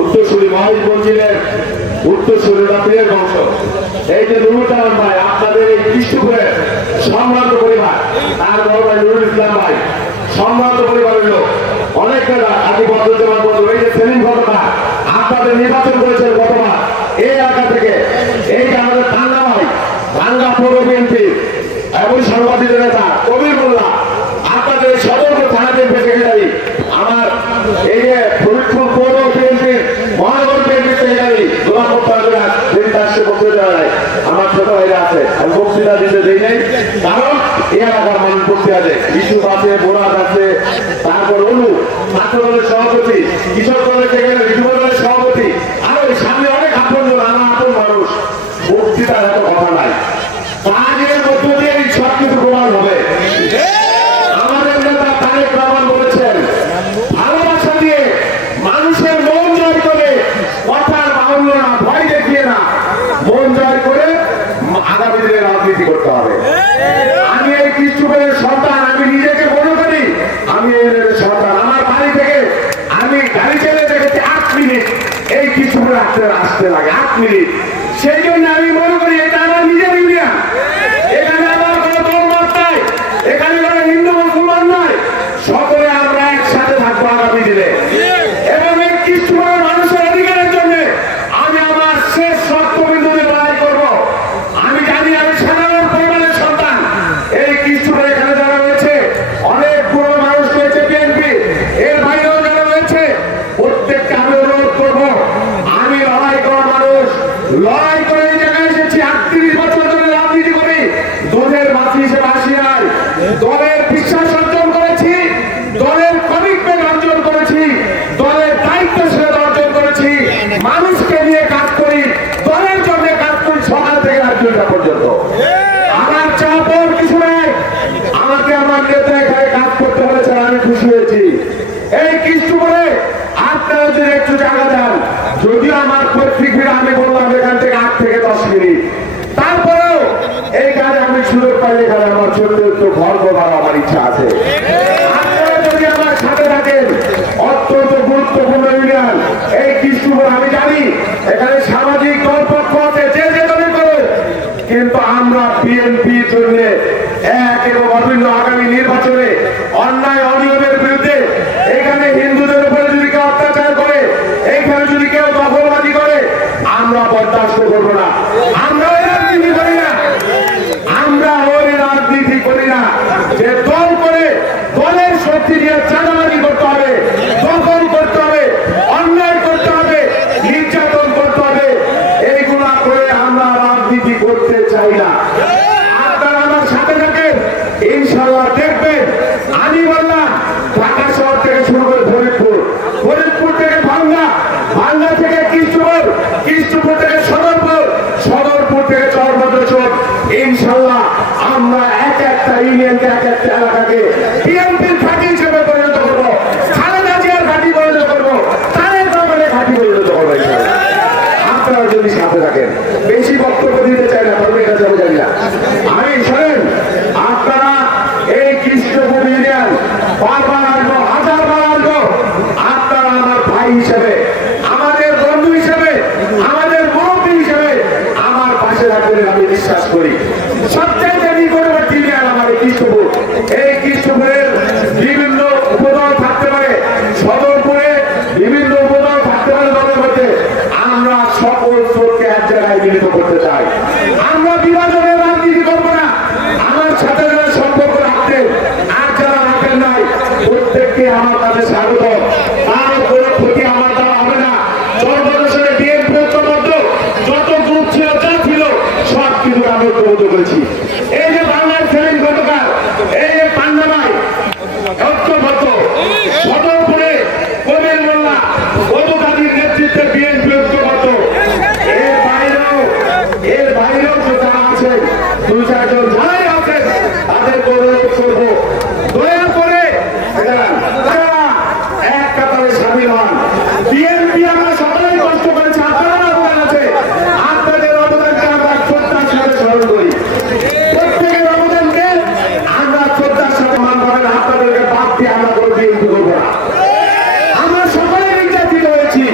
উত্তরসূরি মহেশগঞ্জের উত্তরসূরি রাতের বংশ। এই যে নুরুল জামান ভাই, আপনাদের এই কৃষ্ণপুরের সম্ভ্রান্ত পরিবার, তার বড় ভাই নুরুল ইসলাম ভাই সম্ভ্রান্ত পরিবারের লোক, অনেক আদি বদরুজ্জামান বন্ধু, এই যে সেলিম ঘটনা আপনাদের নির্বাচন করেছেন গতবার এই এলাকা থেকে। এই যে আমাদের ঠান্ডা ভাই ভাঙ্গা পৌর বিএনপি এবং সাংবাদিক নেতা কবির মোল্লা, আপনাদের সদরপুর থানা বিএনপি সেক্রেটারি, আমার এই যে ফরিদপুর পৌর বিএনপির মহানগর বিএনপি সেক্রেটারি গোলাম মোত্তাহার, বক্তৃতা দেয় আমার ছোট ভাইরা আছে, আমি বক্তৃতা দিতে দিই নেই, কারণ এই এলাকার মানুষ বক্তৃতা দেয়। ইসুফ আছে, বোরাদ আছে, তারপর অনু ছাত্র দলের সভাপতি, কিশোর দলের সেক্রেটারি, যুব দলের সভাপতি, আর ওই সামনে অনেক আপন নানা আপন মানুষ। বক্তৃতার এত কথা নাই, কাজের মধ্য দিয়ে সবকিছু প্রমাণ হবে। আমাদের নেতা তারেক রহমান বলেছেন, ভালোবাসা দিয়ে মানুষের মন জয় করে, কথার বাহুল্য না, ভয় দেখিয়ে না, মন জয় করে আগামী দিনে রাজনীতি করতে হবে। আমি এই কৃষ্ণপুরের সন্তান, আমি নিজেকে মনে করি আমি এই সন্তান। আমার বাড়ি থেকে আমি গাড়ি চালিয়ে দেখেছি 8 মিনিট এই কৃষ্ণপুরে আসতে লাগে, 8 মিনিট। সেই জন্য আমি মনে করি এটা আমার নিজের ইউনিয়ন, এখানে আমার কোনো ধর্মমত নাই, এখানে কোনো হিন্দু মুসলমান নাই, সকলে আমরা একসাথে থাকবো আগামী দিনে। এবং এই কৃষ্ণপুরের মানুষের অধিকারের জন্য আমি আমার শেষ রক্তবিন্দু দিয়ে লড়াই করবো। আমি জানি আমি সাধারণ পরিবারের সন্তান। এই কৃষ্ণপুরে এখানে যারা রয়েছে অনেক পুরনো মানুষ রয়েছে বিএনপি, এর বাইরেও যারা রয়েছে প্রত্যেককে আমি অনুরোধ করবো, আমি লড়াই করা মানুষ, লড়াই করে এই জায়গায় এসেছি। 38 বছর ধরে রাজনীতি করি, দলের মাতৃ হিসেবে আসি নাই, দলের বিশ্বাস অর্জন করেছি, দলের কমিটমেন্ট অর্জন করেছি, দলের দায়িত্বশীলতা অর্জন করেছি, মানুষকে নিয়ে কাজ করি, দলের জন্য কাজ করি সকাল থেকে রাত 2টা পর্যন্ত। আমার চাপর কিছু নাই, আমাকে আমার নেতা এখানে কাজ করতে বলেছেন, আমি খুশি হয়েছি। এই কৃষ্ণপুরে আপনারা যদি একটু জায়গা দেন, যদিও আমার পত্রিকা আমি বললাম এখান থেকে 8 থেকে 10 মিনিট, তারপরেও এই কাজে আমি সুযোগ পাইলে এখানে আমার ছোট্ট একটু ঘর করার আমার ইচ্ছা আছে। আপনারা যদি আমার সাথে থাকেন, অত্যন্ত গুরুত্বপূর্ণ ইউনিয়ন এই কৃষ্ণপুর। আমি জানি এখানে সামাজিক দলপক্ষ আছে, যে যে দলই করো, কিন্তু আমরা বিএনপির জন্য এক এবং অভিন্ন আগামী নির্বাচনে অন্যায় অনিয়মের বিরুদ্ধে, এখানে হিন্দুদের উপরে যদি কেউ অত্যাচার করে, এইখানে যদি কেউ দখলবাজি করে, আমরা বরদাস্ত করবো না। আমরা ওই রাজনীতি করি না, আমরা ওই রাজনীতি করি না যে দল করে দলের শক্তি দিয়ে চাঁদাবাজি করতে হবে, দখল করতে হবে, অন্যায় করতে হবে, নির্যাতন করতে হবে, এইগুলা করে আমরা রাজনীতি করতে চাই না। আপনারা আমার সাথে থাকেন, ইনশাআল্লাহ দেখবেন। আমি বললাম ঢাকা শহর থেকে শুরু করে ফরিদপুর, ফরিদপুর থেকে ভাঙ্গা, ভাঙ্গা থেকে কৃষ্ণপুর, কৃষ্ণপুর থেকে সদরপুর, সদরপুর থেকে চরভদ্রচর, ইনশাআল্লাহ আমরা এক একটা ইউনিয়নকে, এক একটা এলাকাকে বিএনপির ঘাঁটি হিসেবে পরিণত করবো, খালেদা জিয়ার ঘাঁটি পরিণত করবো, তারেক রহমানের ঘাঁটি পরিণত করবো। আপনারা যদি সাথে থাকেন, বেশি বক্তব্য দিতে চাই না, তবে এটা যাবো জানি না। আমি শোনেন, আপনারা এই কৃষ্ণপুর ইউনিয়ন বারবার আসবো, 1000 বার আসবো, আপনারা আমার ভাই হিসেবে, আমাদের বন্ধু হিসেবে, আমাদের মুরব্বী হিসেবে আমার পাশে থাকবেন আমি বিশ্বাস করি। সবচাইতে নিকটবর্তী ইউনিয়ন আমার এই কৃষ্ণপুর। এই কৃষ্ণপুরের বিভিন্ন উপদল থাকতে পারে, সদরপুরে বিভিন্ন উপদল থাকতে পারে, দলের মধ্যে আমরা সকল স্রোতকে এক জায়গায় মিলিত করতে চাই। আমরা বিভাজনের রাজনীতি করবো না। আমার সাথে যারা সম্পর্ক রাখতেন আর যারা রাখেন নাই, প্রত্যেককে আমার কাছে স্বাগত। তার কোনো ক্ষতি আমার দ্বারা হবে না। চরমদেশে বিএনপি ঐক্যবদ্ধ যত গ্রুপ ছিল, যা ছিল, সব কিছু আমি ঐক্যবদ্ধ করেছি। এই যে বাংলার সেলিম গতকাল, এই যে পান্না ভাই ঐক্যবদ্ধ, সদরপুরে কবির মোল্লা, গতকালীর নেতৃত্বে বিএনপি ঐক্যবদ্ধ। এর বাইরেও যারা আছেন, 2-4 জন যারাই আছেন, তাদেরকে অনুরোধ করবো, দয়া করে এক কাতারে সামিল হন। বিএনপি আমরা সকলেই কষ্ট করেছি, আপনারা অবদান আছে, আপনাদের অবদানকে আমরা শ্রদ্ধার সাথে স্মরণ করি। প্রত্যেকের অবদানকে আমরা শ্রদ্ধার সাথে মান পাবেন। আপনাদেরকে বাদ দিয়ে আমরা কোনো বিএনপি করবো না। আমরা সকলে নির্যাতিত হয়েছি,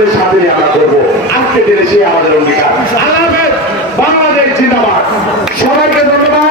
আপনাদের সাথে আমরা করবো আজকে দিনে সে আমাদের অঙ্গীকার। আল্লাহ হাফেজ, বাংলাদেশ জিন্দাবাদ। সবাইকে ধন্যবাদ।